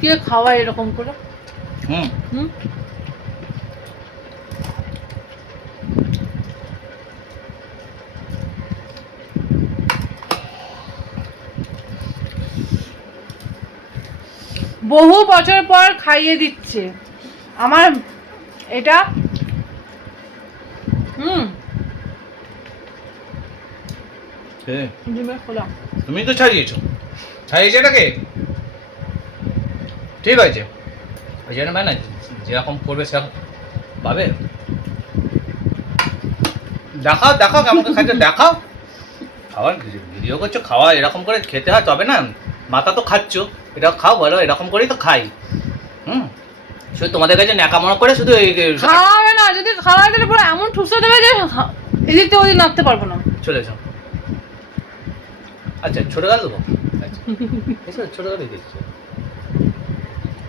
কে খাওয়ায় এরকম করে? হুম। হুম? বহু বছর পর খাইয়ে দিচ্ছে। আমার এটা হুম? তুমি তো ছাড়িয়েছো। ছাড়িয়েছে এটাকে? ঠিক আছে। ওই জন্য মানে যেরকম করবে সেরকম। পাবে? দেখাও দেখাও কেমন করে খাচ্ছে দেখাও। খাওয়ার ভিডিও করছ খাওয়া এরকম করে খেতে হয় তবে না মাথা তো খাচ্ছ। এটা খাও বলো এরকম করেই তো খাই। হুম? শুধু তোমাদের কাছে ন্যাকা মনে করে শুধু এই খাওয়াবে না যদি খাওয়াই তাহলে পুরো এমন ঠুসে দেবে যে এদিক থেকে ওদিক নামতে পারব না। চলে যাও। আচ্ছা ছোট গাল দেবো? আচ্ছা ছোট গালই দিচ্ছি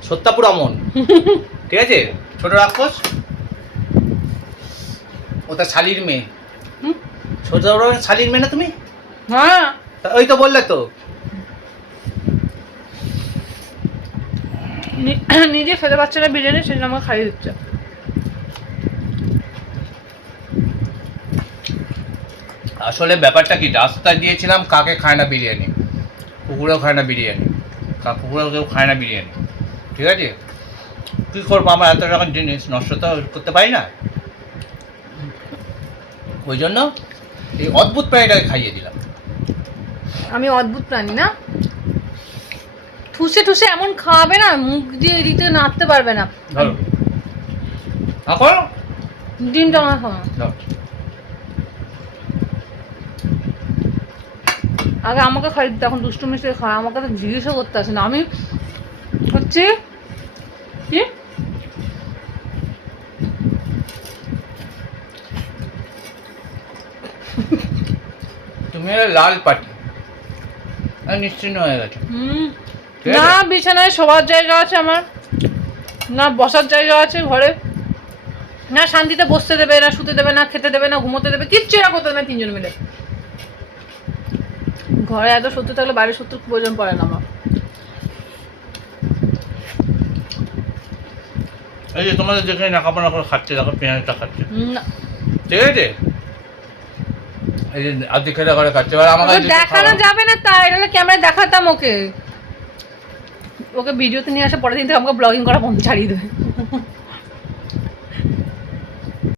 সত্যাপুর অমন। ঠিক আছে? ছোট রাক্ষস ও তার শালির মেয়ে? ছোট শালির মেয়ে না তুমি? হ্যাঁ। ওই তো বললে তো। নিজে খেতে পারছে না বিরিয়ানি সেজন্য আমাকে খাইয়ে দিচ্ছে। আসলে ব্যাপারটা কি? রাস্তায় দিয়েছিলাম কাকে খায় না বিরিয়ানি? কুকুরেও খায় না বিরিয়ানি। কা কুকুরেও কেউ খায় না বিরিয়ানি। ঠিক আছে? কী করব? আমার এত টাকার জিনিস নষ্ট তো করতে পারি না। ওই জন্য এই অদ্ভুত প্রাণীটাকে খাইয়ে দিলাম। আমি অদ্ভুত প্রাণী না? ঠুসে ঠুসে এমন খাওয়াবে না মুখ দিয়ে দিতে নাড়তে পারবে না। ধরো। এখন? ডিমটা আমার খাওয়া। আগে আমাকে খাই দিতে এখন দুষ্টু মিষ্টি খায়। আমাকে তো জিজ্ঞেসও করতে আসে না। আমি হচ্ছে কি? তুমি লাল পাটি। নিশ্চিন্ন হয়ে গেছে? না বিছানায় শোবার জায়গা আছে আমার। না বসার জায়গা আছে ঘরে। না শান্তিতে বসতে দেবে না শুতে দেবে না খেতে দেবে না ঘুমোতে দেবে কিচ্ছু এরা করতে না তিনজন মিলে। ঘরে এত শত্রু থাকলে বাইরের শত্রুর প্রয়োজন পড়ে না আমার? এই যে তোমাদের যেখানে নাকাপনা করে খাচ্ছে দেখো পেঁয়াজটা খাচ্ছে। ঠিক আছে? এই যে আদি খেলা করে খাচ্ছে এবার আমাকে দেখানো যাবে না তাই নাহলে ক্যামেরা দেখাতাম ওকে। ওকে ভিডিওতে নিয়ে আসা পরের দিন থেকে আমাকে ব্লগিং করা বন্ধ ছাড়িয়ে দেবে।